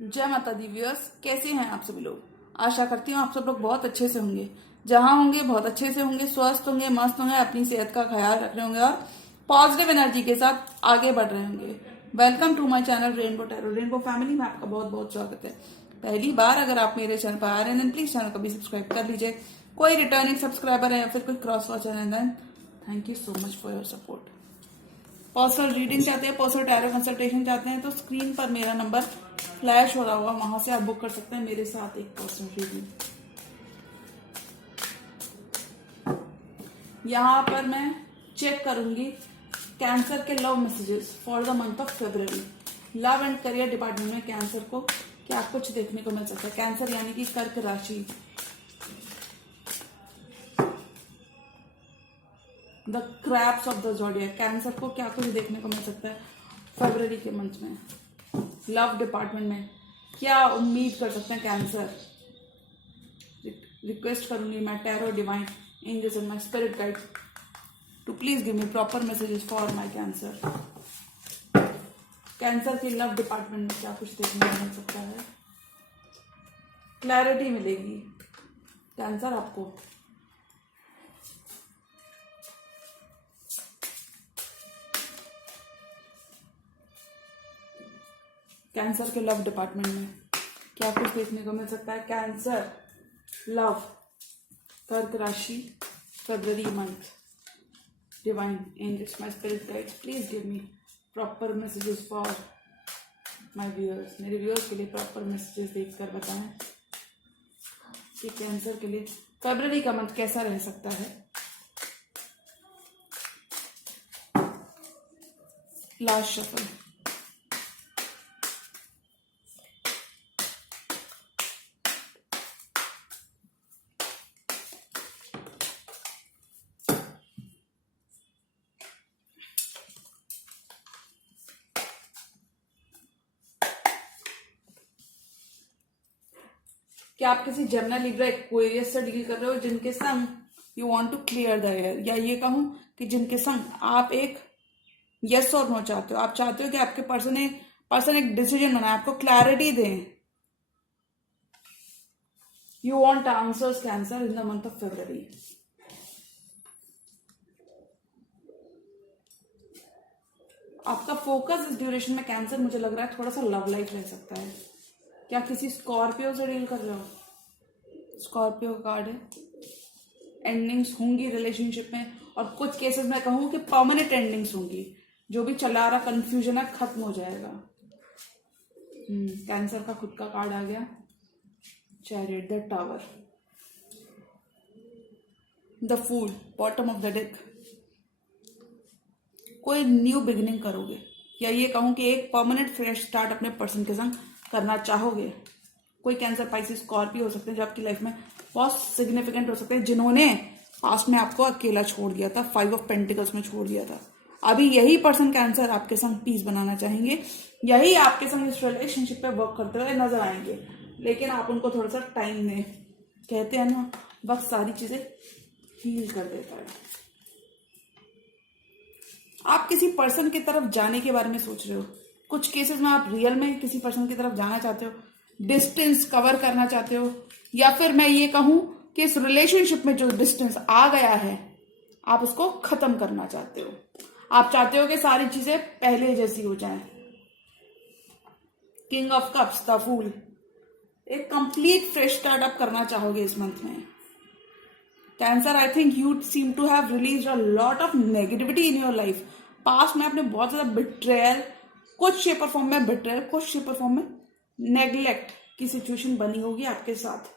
जय माता the viewers, कैसे हैं आप सभी लोग। आशा करती हूँ आप सब लोग बहुत अच्छे से होंगे। जहां होंगे बहुत अच्छे से होंगे, स्वस्थ होंगे, मस्त होंगे, अपनी सेहत का ख्याल रख रहे होंगे और पॉजिटिव एनर्जी के साथ आगे बढ़ रहे होंगे। Welcome to my channel rainbow tarot. Rainbow family में आपका बहुत बहुत स्वागत है। पहली बार अगर आप मेरे चैनल पर आ रहे हैं प्लीज चैनल को भी सब्सक्राइब कर लीजिए। कोई रिटर्निंग सब्सक्राइबर है या फिर कोई क्रॉस वॉचर है then thank you so much for your support. Personal reading चाहते हैं, पर्सनल टैरो कंसल्टेशन चाहते हैं तो स्क्रीन पर मेरा नंबर फ्लैश हो रहा होगा, वहां से आप बुक कर सकते हैं मेरे साथ एक पर्सनल रीडिंग। यहाँ पर मैं चेक करूंगी कैंसर के love messages for the month of February. Love and career department में कैंसर को क्या कुछ देखने को मिल सकता है। कैंसर यानी कि कर्क राशि, the craps of the zodiac. Cancer को क्या कुछ देखने को मिल सकता है फरवरी के मंथ में। लव डिपार्टमेंट में क्या उम्मीद कर सकते हैं कैंसर। रिक्वेस्ट करूंगी मैं tarot divine angels and my spirit guide to please give me proper messages for my Cancer. Cancer के लव डिपार्टमेंट में क्या कुछ देखने को मिल सकता है। क्लैरिटी मिलेगी कैंसर आपको। कैंसर के लव डिपार्टमेंट में क्या कुछ देखने को मिल सकता है। कैंसर लव कर्क राशि फरवरी month. Divine angels my spirit guides please give me proper messages for my viewers. मेरे व्यूअर्स के लिए प्रॉपर मैसेजेस देखकर बताएं कि कैंसर के लिए फरवरी का मंथ कैसा रह सकता है। Last shuffle. क्या आप किसी जेमिनी लिब्रा एक्वेरियस से डील कर रहे हो जिनके संग you want to clear the air, या ये कहूं कि जिनके संग आप एक यस और नो चाहते हो। आप चाहते हो कि आपके पर्सन एक डिसीजन बनाए, आपको क्लैरिटी दें। You want answers cancer in the month of February. आपका फोकस इस ड्यूरेशन में कैंसर मुझे लग रहा है थोड़ा सा लव लाइफ रह सकता है। क्या किसी स्कॉर्पियो से डील कर रहे हो। स्कॉर्पियो का कार्ड है। एंडिंग्स होंगी रिलेशनशिप में, और कुछ केसेस में कहूं कि परमानेंट एंडिंग्स होंगी। जो भी चला रहा कंफ्यूजन है खत्म हो जाएगा। कैंसर का खुद का कार्ड आ गया, chariot, the tower, the fool, bottom of the deck. कोई न्यू बिगिनिंग करोगे, या ये कहूं कि एक परमानेंट फ्रेश स्टार्ट अपने पर्सन के संग करना चाहोगे। कोई कैंसर पाइसिस स्कॉर्पियो हो सकते हैं जो आपकी लाइफ में बहुत सिग्निफिकेंट हो सकते हैं, जिन्होंने पास्ट में आपको अकेला छोड़ दिया था, 5 ऑफ पेंटिकल्स में छोड़ दिया था। अभी यही पर्सन कैंसर आपके संग पीस बनाना चाहेंगे, यही आपके संग इस रिलेशनशिप पे वर्क करते हुए नजर आएंगे, लेकिन आप उनको थोड़ा सा टाइम दें। कहते हैं ना, वक्त सारी चीजें हील कर देता है। आप किसी पर्सन की तरफ जाने के बारे में सोच रहे हो। कुछ केसेस में आप रियल में किसी पर्सन की तरफ जाना चाहते हो, डिस्टेंस कवर करना चाहते हो, या फिर मैं ये कहूं कि इस रिलेशनशिप में जो डिस्टेंस आ गया है आप उसको खत्म करना चाहते हो। आप चाहते हो कि सारी चीजें पहले जैसी हो जाएं। King of cups, the fool, एक कंप्लीट फ्रेश स्टार्ट आप करना चाहोगे इस मंथ में। Cancer, I think you seem to have release a lot of negativity in your life. Past में आपने बहुत ज्यादा बिट्रेयल, कुछ शेपर फॉर्म में बिट्रेयल, कुछ शेपर फॉर्म में नेग्लेक्ट की सिचुएशन बनी होगी आपके साथ,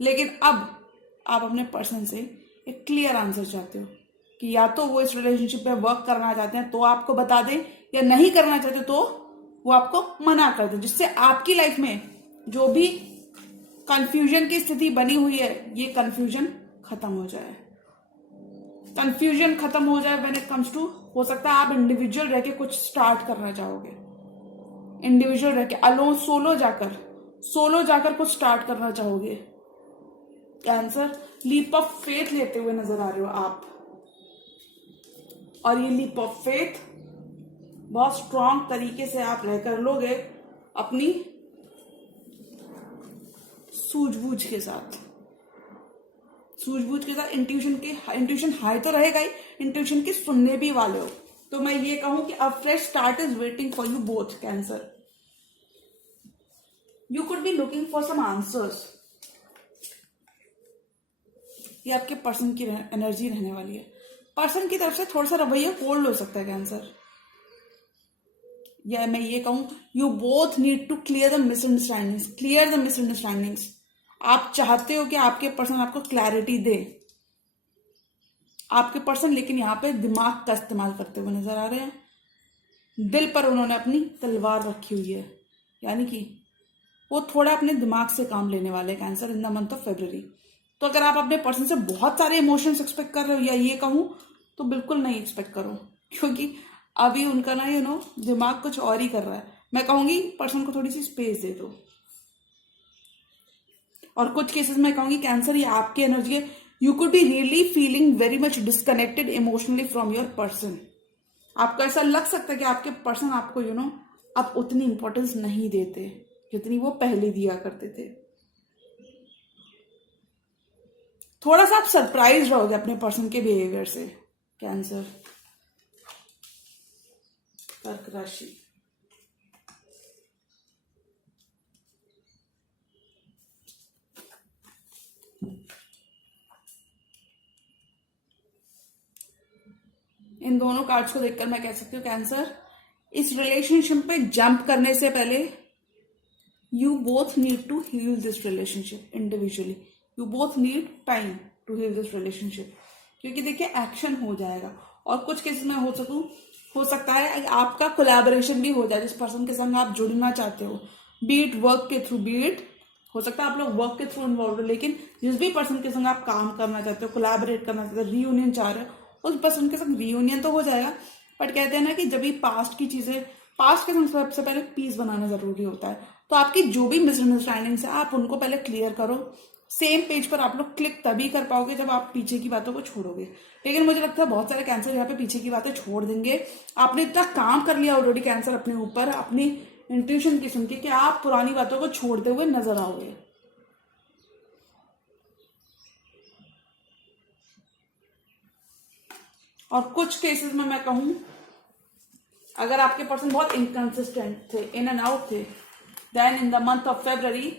लेकिन अब आप अपने पर्सन से एक क्लियर आंसर चाहते हो कि या तो वो इस रिलेशनशिप पे वर्क करना चाहते हैं तो आपको बता दें, या नहीं करना चाहते तो वो आपको मना कर दे, जिससे आपकी लाइफ में जो भी कंफ्यूजन की स्थिति बनी हुई है ये कंफ्यूजन खत्म हो जाए। कंफ्यूजन खत्म हो जाए व्हेन इट कम्स टू, हो सकता है आप इंडिविजुअल रह के कुछ स्टार्ट करना चाहोगे। इंडिविजुअल रह के अलोन, सोलो जाकर कुछ स्टार्ट करना चाहोगे। कैंसर, लीप ऑफ फेथ लेते हुए नजर आ रहे हो आप, और ये लीप ऑफ फेथ बहुत स्ट्रांग तरीके से आप रहकर लोगे अपनी सूझबूझ के साथ, सूझबूझ के साथ। इंट्यूशन हाई तो रहेगा ही, इंट्यूशन की सुनने भी वाले हो। तो मैं ये कहूं कि a fresh start is waiting for you both Cancer. You could be looking for some answers. ये आपके पर्सन की एनर्जी रहने वाली है। पर्सन की तरफ से थोड़ा सा रवैया कोल्ड हो सकता है कैंसर, या मैं ये कहूं you both need to clear the misunderstandings. आप चाहते हो कि आपके पर्सन आपको क्लैरिटी दे, आपके पर्सन लेकिन यहां पे दिमाग का इस्तेमाल करते हुए नजर आ रहे हैं। दिल पर उन्होंने अपनी तलवार रखी हुई है, यानी कि वो थोड़ा अपने दिमाग से काम लेने वाले हैं cancer in the month of February. तो अगर आप अपने पर्सन से बहुत सारे इमोशंस एक्सपेक्ट कर रहे हो, या ये कहूं तो बिल्कुल नहीं एक्सपेक्ट करो, क्योंकि अभी उनका ना दिमाग कुछ और ही कर रहा है। मैं कहूंगी पर्सन को थोड़ी सी स्पेस दे दो। और कुछ केसेस में कहूंगी कैंसर, ये आपकी एनर्जी है। You could be really feeling very much disconnected emotionally from your person. आपको ऐसा लग सकता है कि आपके पर्सन आपको अब उतनी इंपॉर्टेंस नहीं देते जितनी वो पहले दिया करते थे। थोड़ा सा आप सरप्राइज रहोगे अपने पर्सन के बिहेवियर से कैंसर। कर्क राशि, इन दोनों कार्ड्स को देखकर मैं कह सकती हूँ कैंसर, इस रिलेशनशिप पे जंप करने से पहले you both need to heal this relationship individually. You both need time to heal this relationship, क्योंकि देखिए एक्शन हो जाएगा। और कुछ केसेस में हो सकता है आपका कोलैबोरेशन भी हो जाए जिस पर्सन के संग आप जुड़ना चाहते हो, बीट वर्क के थ्रू, बीट हो सकता है आप लोग वर्क के थ्रू इन्वॉल्व हो, लेकिन जिस भी पर्सन के संग आप काम करना चाहते हो, कोलैबोरेट करना चाहते हो, रीयूनियन चाह रहे हो, उस पर्सन के संग रीयूनियन तो हो जाएगा। बट कहते हैं ना कि जब भी पास्ट की चीजें, पास्ट के संग सबसे पहले पीस बनाना जरूरी होता है। तो आपकी जो भी मिसअंडरस्टैंडिंग्स है आप उनको पहले क्लियर करो। सेम पेज पर आप लोग क्लिक तभी कर पाओगे जब आप पीछे की बातों को छोड़ोगे। लेकिन मुझे लगता है बहुत सारे कैंसर यहाँ पे पीछे की बातें छोड़ देंगे। आपने इतना काम कर लिया ऑलरेडी कैंसर अपने ऊपर, अपनी इंट्यूशन की सुन के, कि आप पुरानी बातों को छोड़ते हुए नजर आओगे। और कुछ केसेस में मैं कहूं, अगर आपके पर्सन बहुत इनकंसिस्टेंट थे, इन एंड आउट थे, then in the month of February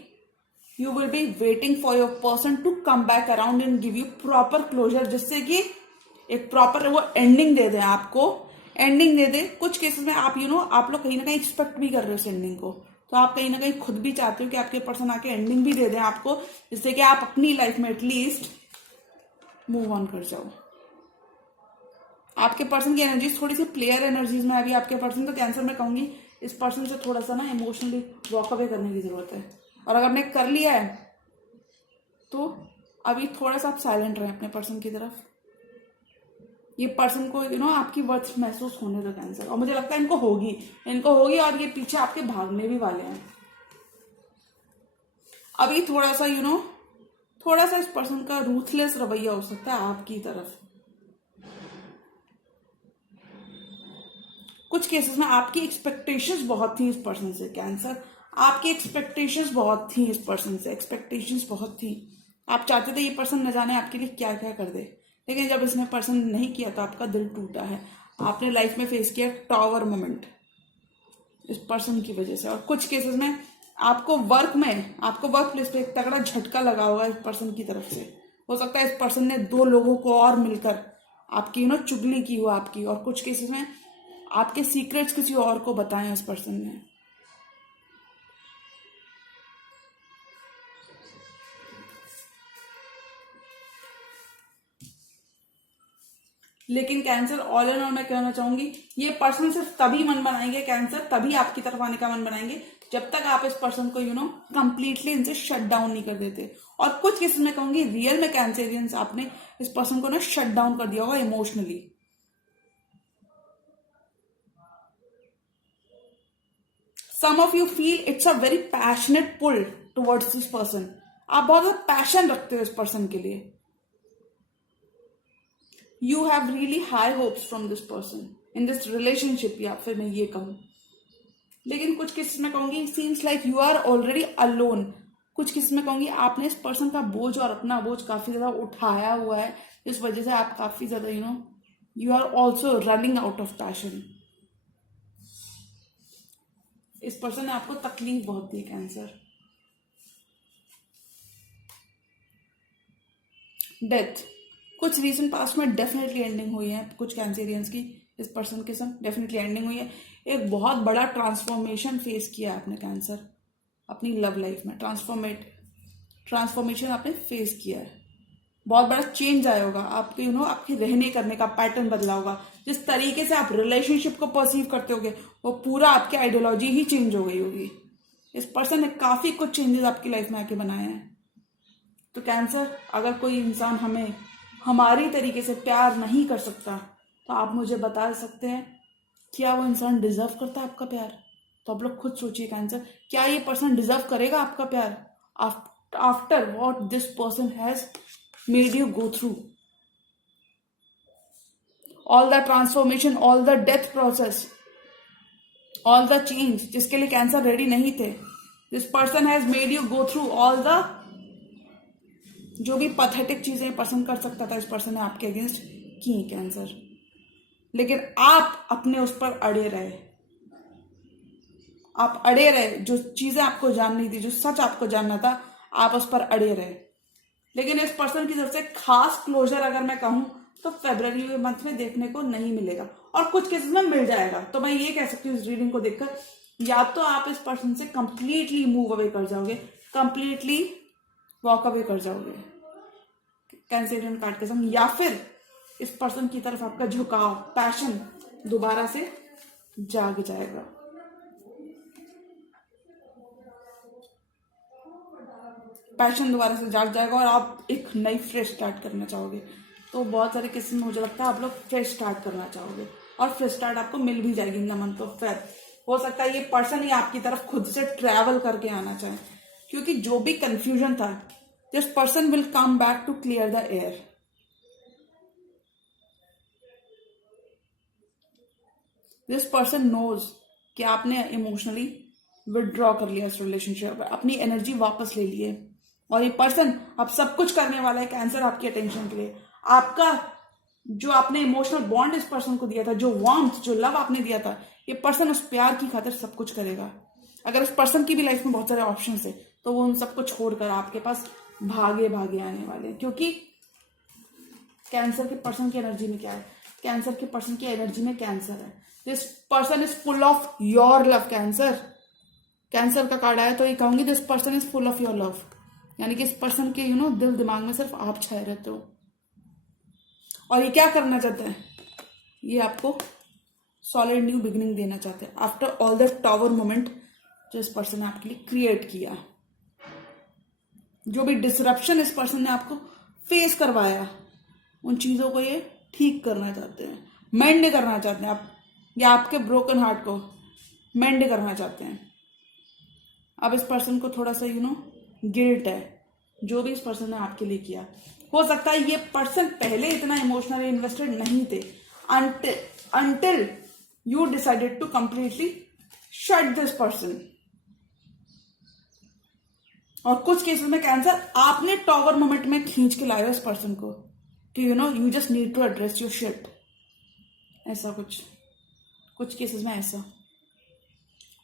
you will be waiting for your person to come back around and give you proper closure, जिससे कि एक प्रॉपर वो एंडिंग दे दे, आपको एंडिंग दे दे। कुछ केसेस में आप आप लोग कहीं ना कहीं एक्सपेक्ट भी कर रहे हो इस एंडिंग को, तो आप कहीं ना कहीं खुद भी चाहते हो कि आपके पर्सन आके एंडिंग भी दे दें आपको, जिससे कि आप अपनी लाइफ में एटलीस्ट मूव ऑन कर जाओ। आपके पर्सन की एनर्जीज थोड़ी सी प्लेयर एनर्जीज में अभी आपके पर्सन, तो कैंसर में कहूंगी इस पर्सन से थोड़ा सा ना इमोशनली वॉक अवे करने की जरूरत है। और अगर आपने कर लिया है तो अभी थोड़ा सा आप साइलेंट रहें अपने पर्सन की तरफ। ये पर्सन को आपकी वर्थ महसूस होने दो कैंसर, और मुझे लगता है इनको होगी और ये पीछे आपके भागने भी वाले हैं। अभी थोड़ा सा थोड़ा सा इस पर्सन का रूथलेस रवैया हो सकता है आपकी तरफ। कुछ केसेस में आपकी एक्सपेक्टेशंस बहुत थी इस पर्सन से कैंसर, आपकी एक्सपेक्टेशंस बहुत थी इस पर्सन से, एक्सपेक्टेशंस बहुत थी। आप चाहते थे ये पर्सन न जाने आपके लिए क्या क्या कर दे, लेकिन जब इसने पर्सन नहीं किया तो आपका दिल टूटा है। आपने लाइफ में फेस किया टॉवर मोमेंट इस पर्सन की वजह से। और कुछ केसेस में आपको वर्क प्लेस पे एक तगड़ा झटका लगा होगा इस पर्सन की तरफ से। हो सकता है इस पर्सन ने 2 लोगों को और मिलकर आपकी चुगली की हो आपकी, और कुछ केसेस में आपके सीक्रेट्स किसी और को बताएं इस पर्सन ने। लेकिन कैंसर ऑल एंड ऑल मैं कहना चाहूंगी, ये पर्सन सिर्फ तभी मन बनाएंगे कैंसर, तभी आपकी तरफ आने का मन बनाएंगे जब तक आप इस पर्सन को कंप्लीटली इनसे शट डाउन नहीं कर देते। और कुछ केसेस में कहूंगी रियल में कैंसरियंस आपने इस पर्सन को शट डाउन कर दिया होगा emotionally. Some of you feel it's a very passionate pull towards this person. आप बहुत ज्यादा पैशन रखते हो इस पर्सन के लिए। You have really high hopes from this person in this relationship, या फिर मैं ये कहूं। लेकिन कुछ केसेस में कहूंगी seems like you are already alone। कुछ किसी में कहूंगी आपने इस पर्सन का बोझ और अपना बोझ काफी ज्यादा उठाया हुआ है, इस वजह से आप काफी ज्यादा you are also running out of passion. इस पर्सन ने आपको तकलीफ बहुत दी कैंसर। डेथ, कुछ रीसेंट पास्ट में डेफिनेटली एंडिंग हुई है कुछ कैंसेरियंस की, इस पर्सन के संग डेफिनेटली एंडिंग हुई है। एक बहुत बड़ा ट्रांसफॉर्मेशन फेस किया आपने कैंसर अपनी लव लाइफ में, ट्रांसफॉर्मेशन आपने फेस किया है, बहुत बड़ा चेंज आया होगा आपके आपके रहने करने का पैटर्न बदला होगा, जिस तरीके से आप रिलेशनशिप को परसीव करते होगे वो पूरा आपकी आइडियोलॉजी ही चेंज हो गई होगी। इस पर्सन ने काफी कुछ चेंजेस आपकी लाइफ में आके बनाए हैं। तो कैंसर, अगर कोई इंसान हमें हमारी तरीके से प्यार नहीं कर सकता तो आप मुझे बता सकते हैं क्या वो इंसान डिजर्व करता है आपका प्यार? तो आप लोग खुद सोचिए कैंसर, क्या ये पर्सन डिजर्व करेगा आपका प्यार after what this person has made you go through, all the transformation, all the death process, all the change जिसके लिए कैंसर रेडी नहीं थे। This person has made you go through all the जो भी pathetic चीजें person कर सकता था, इस पर्सन ने आपके अगेंस्ट की कैंसर, लेकिन आप अपने उस पर अड़े रहे, आप अड़े रहे, जो चीजें आपको जाननी थी, जो सच आपको जानना था, आप उस पर अड़े रहे। लेकिन इस पर्सन की तरफ से खास क्लोजर अगर मैं कहूं तो फरवरी के मंथ में देखने को नहीं मिलेगा, और कुछ केसेस में मिल जाएगा। तो मैं ये कह सकती हूँ इस रीडिंग को देखकर, या तो आप इस पर्सन से कंप्लीटली मूव अवे कर जाओगे, कंप्लीटली वॉक अवे कर जाओगे कैंसेरियन कार्ड के संग, या फिर इस पर्सन की तरफ आपका झुकाव, पैशन दोबारा से जाग जाएगा। पैशन दोबारा से जाग जाएगा और आप एक नई फ्रेश स्टार्ट करना चाहोगे। तो बहुत सारे केसेस में मुझे लगता है आप लोग फ्रेश स्टार्ट करना चाहोगे, और फ्रेश स्टार्ट आपको मिल भी जाएगी इन द मंथ ऑफ फेब। हो सकता है ये पर्सन ही आपकी तरफ खुद से ट्रैवल करके आना चाहे, क्योंकि जो भी कंफ्यूजन था, this person will come back to clear the air. This person knows कि आपने इमोशनली विदड्रॉ कर लिया इस रिलेशनशिप, अपनी एनर्जी वापस ले लिए, और ये पर्सन अब सब कुछ करने वाला है कैंसर आपकी अटेंशन के लिए। आपका जो आपने इमोशनल बॉन्ड इस पर्सन को दिया था, जो वार्मथ, जो लव आपने दिया था, ये पर्सन उस प्यार की खातिर सब कुछ करेगा। अगर उस पर्सन की भी लाइफ में बहुत सारे ऑप्शन है तो वो उन सबको छोड़कर आपके पास भागे भागे आने वाले हैं, क्योंकि कैंसर के पर्सन की एनर्जी में क्या है, कैंसर के पर्सन की एनर्जी में कैंसर है। This person is full of your love. Cancer का कार्ड आया तो ये कहूंगी this person is full of your love, यानी कि इस पर्सन के दिल दिमाग में सिर्फ आप छाए रहते हो। और ये क्या करना चाहते हैं, ये आपको सॉलिड न्यू बिगिनिंग देना चाहते हैं after all the tower moment जो इस पर्सन ने आपके लिए क्रिएट किया। जो भी डिसरप्शन इस पर्सन ने आपको फेस करवाया, उन चीजों को ये ठीक करना चाहते हैं, मेंड करना चाहते हैं आप, या आपके ब्रोकन हार्ट को मेंड करना चाहते हैं। अब इस पर्सन को थोड़ा सा गिल्ट है जो भी इस पर्सन ने आपके लिए किया। हो सकता है ये पर्सन पहले इतना इमोशनली इन्वेस्टेड नहीं थे until you decided to completely shut this person। और कुछ केसेस में कैंसर आपने टॉवर मोमेंट में खींच के लाया इस पर्सन को कि you just need to address your shit, ऐसा कुछ केसेस में ऐसा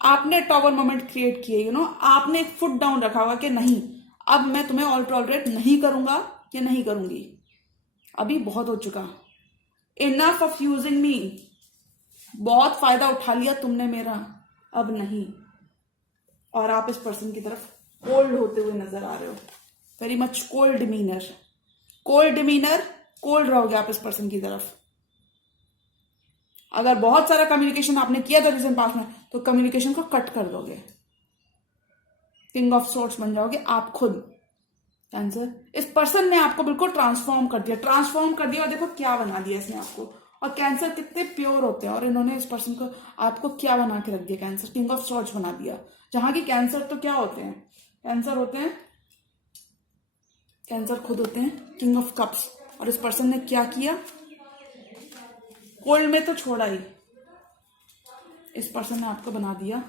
आपने टॉवर मोमेंट क्रिएट किए। आपने एक फुट डाउन रखा होगा कि नहीं, अब मैं तुम्हें ऑल टॉलरेट नहीं करूंगा या नहीं करूंगी, अभी बहुत हो चुका, इनफ ऑफ यूजिंग मी, बहुत फायदा उठा लिया तुमने मेरा, अब नहीं। और आप इस पर्सन की तरफ कोल्ड होते हुए नजर आ रहे हो, very much cold demeanour, cold रहोगे आप इस पर्सन की तरफ। अगर बहुत सारा कम्युनिकेशन आपने किया था रिसेंट पास्ट में तो कम्युनिकेशन को कट कर दोगे, किंग ऑफ सोर्ट्स बन जाओगे आप खुद। कैंसर, इस पर्सन ने आपको बिल्कुल ट्रांसफॉर्म कर दिया और देखो क्या बना दिया इसने आपको। और कैंसर कितने प्योर होते हैं, और इन्होंने इस पर्सन को आपको क्या बना के रख दिया, कैंसर किंग ऑफ सोर्ट्स बना दिया। जहां की कैंसर तो क्या होते हैं, कैंसर खुद होते हैं किंग ऑफ कप्स, और इस पर्सन ने क्या किया, कोल्ड में तो छोड़ा ही, इस पर्सन ने आपको बना दिया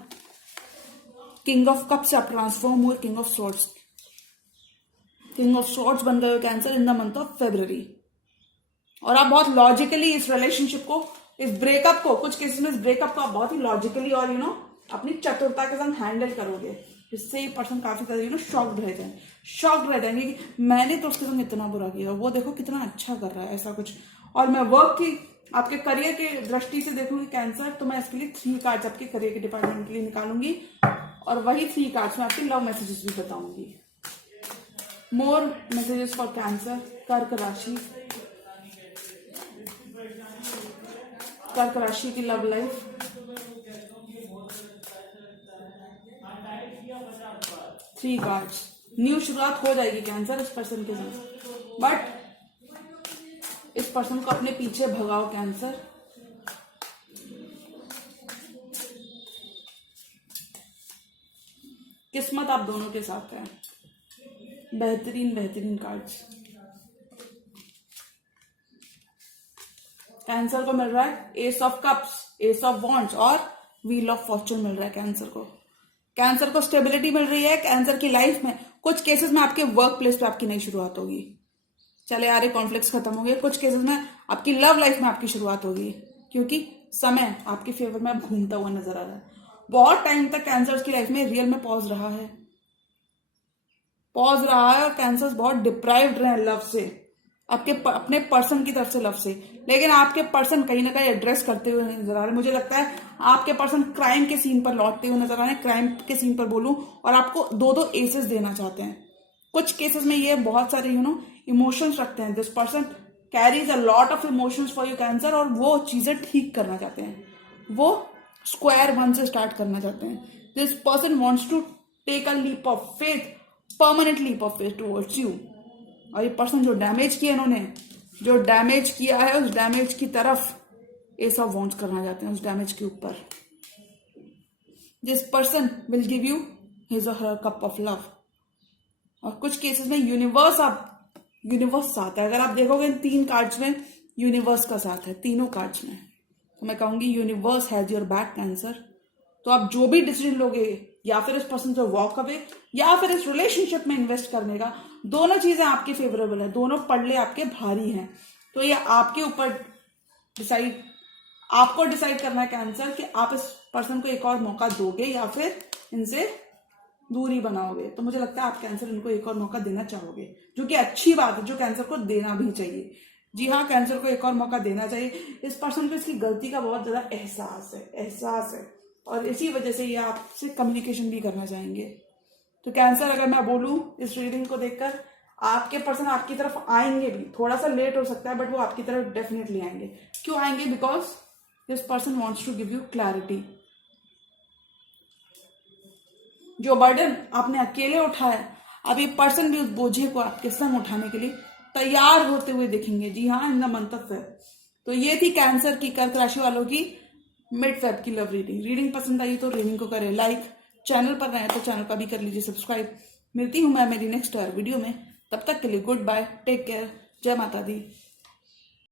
किंग ऑफ कप से आप ट्रांसफॉर्म हुए king of sorts. King of shorts बन गए हो cancer in the month of February. और आप बहुत लॉजिकली इस रिलेशनशिप को, इस ब्रेकअप को, कुछ केसेस में इस ब्रेकअप को आप बहुत ही लॉजिकली और अपनी चतुरता के साथ हैंडल करोगे, जिससे ये पर्सन काफी ज्यादा शॉक्ड रह जाएंगे कि मैंने तो उसके संग इतना बुरा किया, वो देखो कितना अच्छा कर रहा है, ऐसा कुछ। और मैं वर्क की, आपके करियर की दृष्टि से देखूंगी कैंसर, तो मैं इसके लिए 3 कार्ड्स आपके करियर के डिपार्टमेंट के लिए निकालूंगी, और वही 3 कार्ड्स में आपके लव मैसेजेस भी बताऊंगी। मोर मैसेजेस फॉर कैंसर, कर्क राशि, कर्क राशि की love life. Three cards, new शुरुआत हो जाएगी कैंसर इस पर्सन के साथ, बट इस पर्सन को अपने पीछे भगाओ कैंसर। किस्मत आप दोनों के साथ है। बेहतरीन कार्ड्स कैंसर को मिल रहा है। S of cups, S of wands और व्हील ऑफ फॉर्चून मिल रहा है कैंसर को। कैंसर को स्टेबिलिटी मिल रही है कैंसर की लाइफ में। कुछ केसेस में आपके वर्क प्लेस पे आपकी नई शुरुआत होगी, चले आ रहे कॉन्फ्लिक्ट्स खत्म हो गए। कुछ केसेस में आपकी लव लाइफ में आपकी शुरुआत होगी, क्योंकि समय आपके फेवर में अब घूमता हुआ नजर आ रहा है। बहुत टाइम तक कैंसर की लाइफ में रियल में पॉज रहा है और कैंसर बहुत डिप्राइव्ड रहे लव से, आपके अपने पर्सन की तरफ से लव से। लेकिन आपके पर्सन कहीं ना कहीं एड्रेस करते हुए नजर आ रहे हैं। मुझे लगता है आपके पर्सन क्राइम के सीन पर लौटते हुए नजर आ रहे हैं, क्राइम के सीन पर बोलूं, और आपको 2 एसेस देना चाहते हैं। कुछ केसेस में ये बहुत सारे इमोशंस रखते हैं। This person carries a lot of emotions for you cancer, और वो चीजें ठीक करना चाहते हैं, वो स्क्वायर 1 से स्टार्ट करना चाहते हैं। This person wants to take a leap of faith, permanent leap of faith towards you. और ये पर्सन जो डैमेज किया, इन्होंने जो डैमेज किया है, उस डैमेज की तरफ एस ऑफ वॉन्ड्स करना चाहते हैं, उस डैमेज के ऊपर। This person will give you his और हर कप ऑफ लव। और कुछ केसेस में यूनिवर्स साथ है। अगर आप देखोगे इन 3 कार्ड्स में यूनिवर्स का साथ है, तीनों कार्ड्स में, तो मैं कहूंगी universe has your back cancer. तो आप जो भी डिसीजन लोगे, या फिर इस पर्सन से वॉक अवे, या फिर इस रिलेशनशिप में इन्वेस्ट करने का, दोनों चीजें आपके फेवरेबल है, दोनों पड़ले आपके भारी हैं। तो ये आपके ऊपर आपको डिसाइड करना है कैंसर कि आप इस पर्सन को एक और मौका दोगे या फिर इनसे दूरी बनाओगे। तो मुझे लगता है आप कैंसर इनको एक और मौका देना चाहोगे, जो कि अच्छी बात है, जो कैंसर को देना भी चाहिए। जी हाँ, कैंसर को एक और मौका देना चाहिए। इस पर्सन को इसकी गलती का बहुत ज्यादा एहसास है, और इसी वजह से ये आपसे कम्युनिकेशन भी करना चाहेंगे। तो कैंसर, अगर मैं बोलूं इस रीडिंग को देखकर, आपके पर्सन आपकी तरफ आएंगे भी, थोड़ा सा लेट हो सकता है, बट वो आपकी तरफ डेफिनेटली आएंगे। क्यों आएंगे? Because this person wants to give you clarity. जो बर्डन आपने अकेले उठाया, अब ये पर्सन भी उस बोझे को आपके संग उठाने के लिए तैयार होते हुए दिखेंगे। जी हाँ, इन द मंथ ऑफ फेब। तो ये थी कैंसर की, कर्क राशि वालों की मिड फेब की लव रीडिंग पसंद आई तो रीडिंग को करें लाइक, चैनल पर रहे तो चैनल का भी कर लीजिए सब्सक्राइब। मिलती हूं मैं मेरी नेक्स्ट वीडियो में, तब तक के लिए गुड बाय, टेक केयर, जय माता दी।